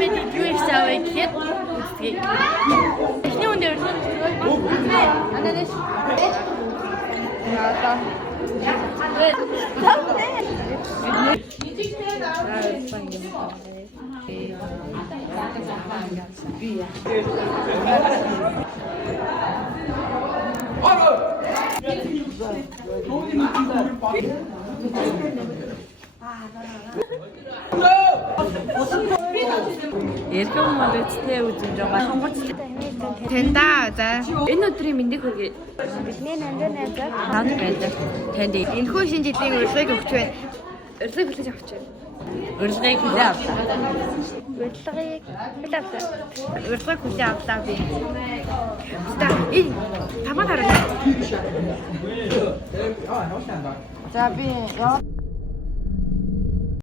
бид юу хийсавэ гэхэд эхний үндэ өрсөн. Анадэш. Яата. Эрхэм мөлөцтэй үзэж байгаа сонгоц Тэнда за. Энэ өдрийн мэндийг хүргэе. Бидний нандин найзаад танд байдаг. Танд Энэхүү шинэ жилийн урилгыг өгч байна. Урилгыг хүлээж авч байна. урилгыг хүлээ авлаа. урилгыг хэлээвээ. Урилгыг хүлээж авлаа би. За энэ тамаа хараа. За би яваад